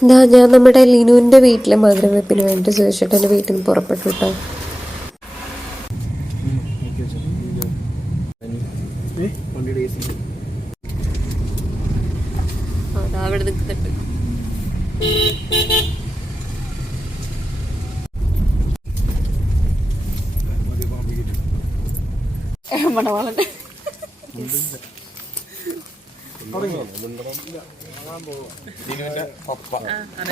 എന്താ ഞാൻ നമ്മുടെ ലിനുവിന്റെ വീട്ടിലെ മധുരം വെപ്പിന് വേണ്ടി സുരക്ഷിട്ടന്റെ വീട്ടിൽ നിന്ന് പുറപ്പെട്ടു കേട്ടോ. അവിടെ നിൽക്കുന്നുണ്ട് പപ്പ.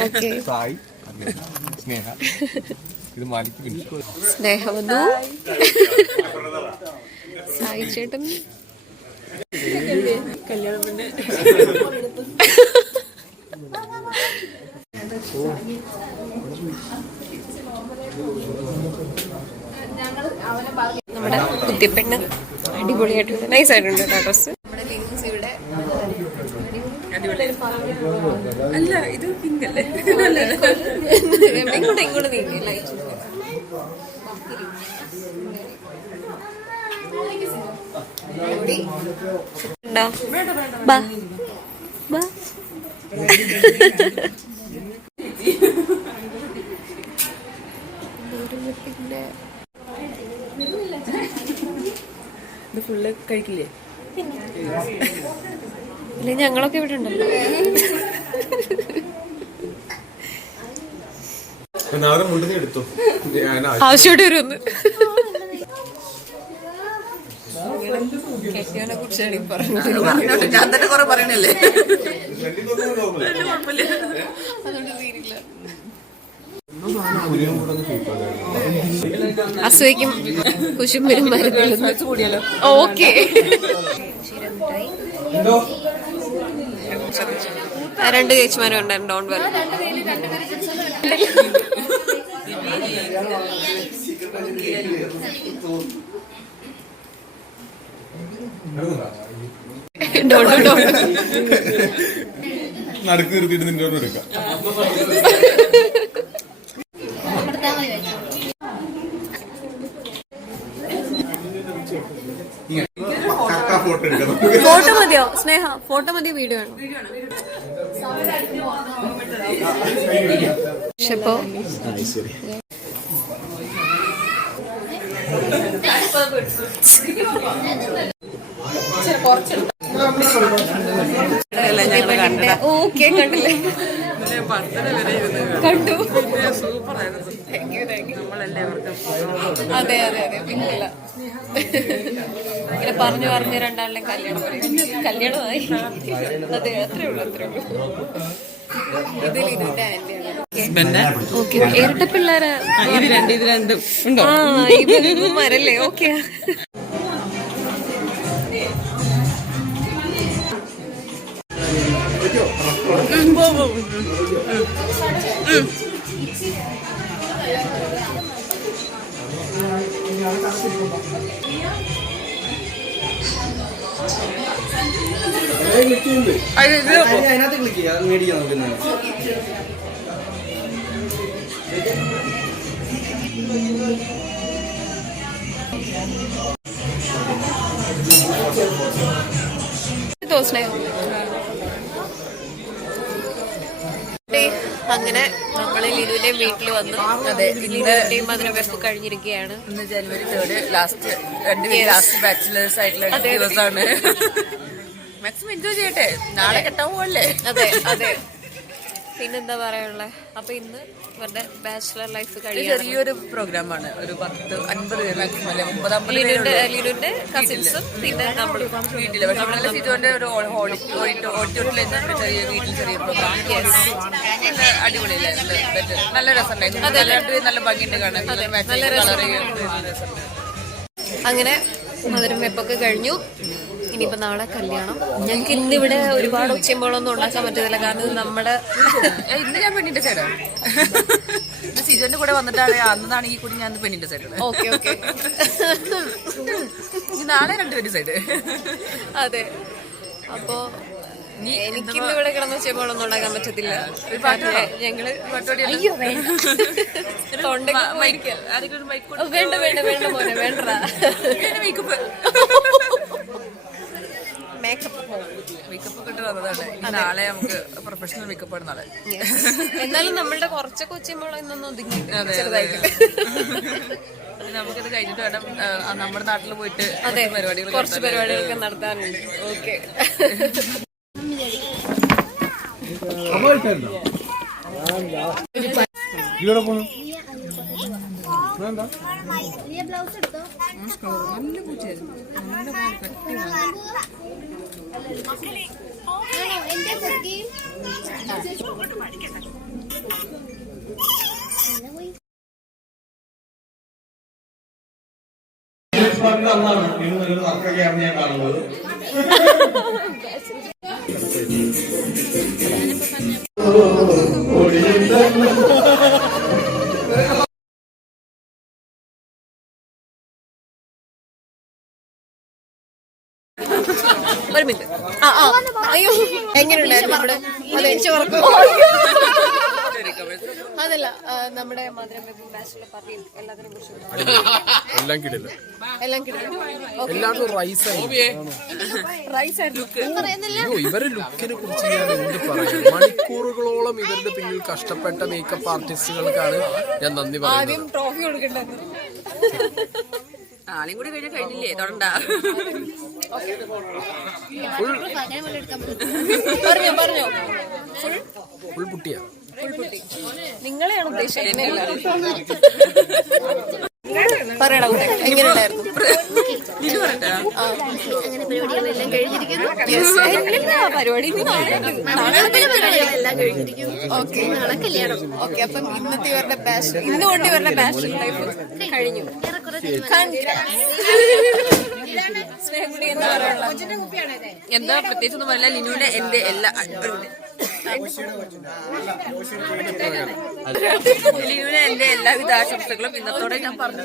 ഓക്കെ. സായി സ്നേഹ. ഇത് മാലിക്ക് സായി ചേട്ടൻ? നമ്മുടെ കുത്തിപ്പെണ്ണ് അടിപൊളിയായിട്ടുണ്ട്. നൈസ് ആയിട്ടുണ്ട് കേട്ടോ ഡ്രസ് നമ്മുടെ ലിങ്സ് ഇവിടെ അല്ല ഇത് പിങ്ക് അല്ലേ? ഇങ്ങോട്ട് ഇങ്ങോട്ട് നീങ്ങി? ലൈറ്റ് ഉണ്ടോ? ബാ. ബാ. പിന്നെ ഇത് ഫുള്ള് കഴിക്കില്ലേ? ഇല്ല ഞങ്ങളൊക്കെ ഇവിടെ ഉണ്ടല്ലോ. ആവശ്യമായിട്ട് വരുമെന്ന് കെട്ടിയവനെ കുറിച്ചാണ് ഈ പറഞ്ഞത്. ഞാൻ തന്നെ കുറെ പറയണല്ലേ? അതുകൊണ്ട് തീരില്ല. അസുഖയ്ക്കും കുശുമ്പിനും മരുന്നുകളും. കൂടിയല്ലോ ഓക്കെ. രണ്ട് ചേച്ചിമാരും ഉണ്ടായിരുന്നു ഡോണ്ട് ഡോണ്ട് ഡോണ്ട് നടുക്ക് നിർത്തിയിട്ട് നിന്നോട് എടുക്കാം. ഫോട്ടോ എടുക്കാം ഫോട്ടോ മതിയോ? സ്നേഹ ഫോട്ടോ മതിയോ? വീഡിയോ ആണോ ഓക്കെ കണ്ടില്ലേ അതെ അതെ അതെ. പിന്നില്ല. ഇങ്ങനെ പറഞ്ഞു പറഞ്ഞ് രണ്ടാളിനെ കല്യാണം പറയും കല്യാണമായി. അതെ അത്രേ ഉള്ളൂ അത്രേ ഉള്ളൂ. ഇതിൽ ഇതിന്റെ ആന്റിയാണ് ഓക്കെ ഇരട്ട പിള്ളേരെ ഇത് രണ്ട് ഇത് രണ്ടും ഉണ്ടോ? ആ ഇത് മരല്ലേ ഓക്കെ. അതിനകത്ത് ക്ലിക്ക് ചെയ്യാം അത് മേടിക്കാൻ നോക്കുന്നത് അങ്ങനെ നമ്മൾ ലിനുവിന്റെ വീട്ടിൽ വന്നു. അതെ ലിനുവിന്റെയും മധുര വെപ്പ് കഴിഞ്ഞിരിക്കുകയാണ്. ഇന്ന് ജനുവരി തേർഡ് ലാസ്റ്റ് രണ്ട് ലാസ്റ്റ് ബാച്ചിലേഴ്സ് ആയിട്ടുള്ള. ദിവസമാണ് മാക്സിമം എൻജോയ് ചെയ്യട്ടെ. നാളെ കെട്ടാൻ പോകല്ലേ അതെ അതെ. പിന്നെന്താ പറയാനുള്ളത് അപ്പൊ ഇന്ന് ഇവരുടെ ബാച്ചുലർ ലൈഫ് കഴിയും ചെറിയൊരു പ്രോഗ്രാമാണ് ഒരു പത്ത് അൻപത് ലിനുവിന്റെ കസിൻസും പിന്നെ നമ്മൾ വീട്ടിൽ. ഒരു ഓഡിറ്റോറിയത്തിൽ ചെറിയ വീട്ടിൽ ചെറിയ പ്രോഗ്രാം നല്ല രസമുണ്ടായിരുന്നു നല്ല നല്ല ഭംഗിയുണ്ട് കാണാൻ. രസം. അങ്ങനെ മധുരം വെപ്പൊക്കെ കഴിഞ്ഞു. ഇനിയിപ്പോ നാളെ കല്യാണം. ഞങ്ങൾക്ക് ഇന്ന് ഇവിടെ ഒരുപാട് ഉച്ചയുമ്പോഴൊന്നും ഉണ്ടാക്കാൻ പറ്റത്തില്ല. കാരണം ഇത് നമ്മുടെ ഇന്ന് ഞാൻ പെണ്ണിന്റെ സൈഡാണ് സിജോന്റെ കൂടെ വന്നിട്ടാണ് അന്നാണ് ഈ കൂടി ഞാൻ പെണ്ണിന്റെ സൈഡ് ഓക്കെ ഓക്കെ. നാളെ രണ്ടുപേരും സൈഡ് അതെ. അപ്പോ എനിക്ക് ഇവിടെ കിടന്ന് ഉച്ചയുമ്പോഴൊന്നും ഉണ്ടാക്കാൻ പറ്റത്തില്ല. ഞങ്ങൾ അയ്യോ വേണ്ട. വേണ്ട വേണ്ട മോനെ വേണ്ട മേക്കപ്പ് മേക്കപ്പ് മേക്കപ്പ് ഒക്കെ ഇട്ട് വന്നതാണ് നാളെ നമുക്ക് പ്രൊഫഷണൽ മേക്കപ്പ് ആണ് നാളെ എന്നാലും നമ്മളുടെ കുറച്ച് ഉച്ചയുമ്പോൾ ഇന്നൊന്നും ഒതുങ്ങി നമുക്കിത് കഴിഞ്ഞിട്ട് വേണം നമ്മുടെ നാട്ടിൽ പോയിട്ട് അതെ പരിപാടികൾ കുറച്ച്. പരിപാടികളൊക്കെ നടത്താനുണ്ട് ഓക്കെ ഇവിടെ പോണു നല്ല ബ്ലൗസ് എടുത്തോ കട്ടി എന്റെ കുട്ടി അന്നാണ്. നിങ്ങൾ അത്രയ്ക്കാണ് ഞാൻ കാണുന്നത്. അയ്യോ. എങ്ങനെയുണ്ടായിരുന്നു നമ്മുടെ അതല്ല മധുരം എല്ലാത്തിനെ കുറിച്ച് എല്ലാം കിടില്ല എല്ലാം കിട്ടും എല്ലാവർക്കും റൈസ് റൈസ് ആയിരുന്നു അയ്യോ ഇവരെ ലുക്കിനെ കുറിച്ച് ഞാൻ എന്ത് പറയും? മണിക്കൂറുകളോളം ഇവരുടെ പിന്നിൽ കഷ്ടപ്പെട്ട മേക്കപ്പ് ആർട്ടിസ്റ്റുകൾക്കാണ് ഞാൻ നന്ദി പറയുന്നത്. ആദ്യം ട്രോഫി കൊടുക്കണ്ടായിരുന്നു ആളെയും കൂടി കഴിഞ്ഞാൽ കഴിഞ്ഞില്ലേ? തൊടണ്ട. പറഞ്ഞോ പറഞ്ഞോ ഫുൾ പുട്ടിയാ. പുൽക്കുട്ടി നിങ്ങളെയാണ് ഉദ്ദേശിച്ചത്. പറയണ പറയടാ അങ്ങനെ പരിപാടികളെല്ലാം കഴിഞ്ഞിരിക്കുന്നു. പരിപാടി? പരിപാടികളെല്ലാം കഴിഞ്ഞിരിക്കുന്നു. ഓക്കെ. നാളെ കല്യാണം. ഓക്കെ. അപ്പം ഇന്നത്തെ ഇവരുടെ ബാച്ച് ഇന്ന് കൊണ്ട് ഇവരുടെ ബാച്ച് ലൈഫ് കഴിഞ്ഞു. ഏറെക്കുറെ സ്നേഹം കൂടി എന്താ പ്രത്യേകിച്ച് ഒന്നും പറയില്ല. ലിനുവിന്റെ എന്റെ എല്ലാ ലിനുവിന് എന്റെ എല്ലാവിധ ആശംസകളും ഇന്നത്തോടെ ഞാൻ പറഞ്ഞു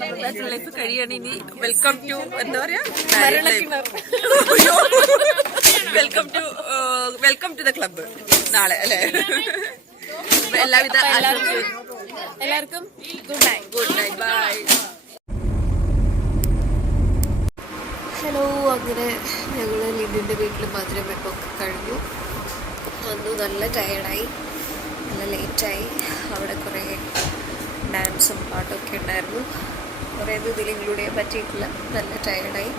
ലൈഫ് കഴിയാണ്. ഇനി വെൽക്കം ടു എന്താ പറയാ? Welcome to welcome to the club നാളെ അല്ലേ? എല്ലാവിധ എല്ലാവർക്കും good night good night bye hello അങ്ങനെ ഞങ്ങൾ ലിൻഡിന്റെ വീട്ടിൽ മധുരം വെപ്പൊക്കെ കഴിഞ്ഞു. അന്ന് നല്ല ടയർഡായി നല്ല ലേറ്റായി അവിടെ കുറേ ഡാൻസും പാട്ടൊക്കെ ഉണ്ടായിരുന്നു. കുറേ ഇത് ഇതിൽ ഇൻക്ലൂഡ് ചെയ്യാൻ പറ്റിയിട്ടില്ല. നല്ല ടയർഡായി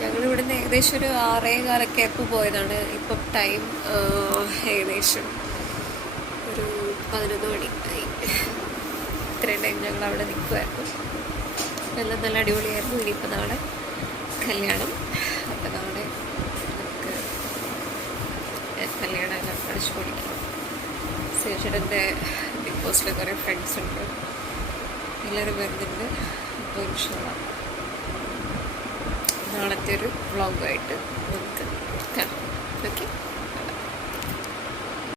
ഞങ്ങൾ ഇവിടുന്ന് ഏകദേശം ഒരു ആറേ കാലൊക്കെ പോയതാണ്. ഇപ്പം ടൈം ഏകദേശം ഒരു പതിനൊന്ന് മണി ആയി ഇത്രയും ടൈം ഞങ്ങൾ അവിടെ നിൽക്കുമായിരുന്നു നല്ല നല്ല അടിപൊളിയായിരുന്നു. ഇനിയിപ്പോൾ നാളെ കല്യാണം. അപ്പം നാളെ കല്യാണം എല്ലാം പഠിച്ചു പൊളിക്കണം സേച്ചടന്റെ ബിഗ് ബോസിലെ കുറേ ഫ്രണ്ട്സ് ഉണ്ട്. എല്ലാവരും വരുന്നുണ്ട്. അപ്പോൾ ഇൻഷാള്ള നാളത്തെ ഒരു വ്ളോഗായിട്ട് നമുക്ക് കാണാം. ഓക്കെ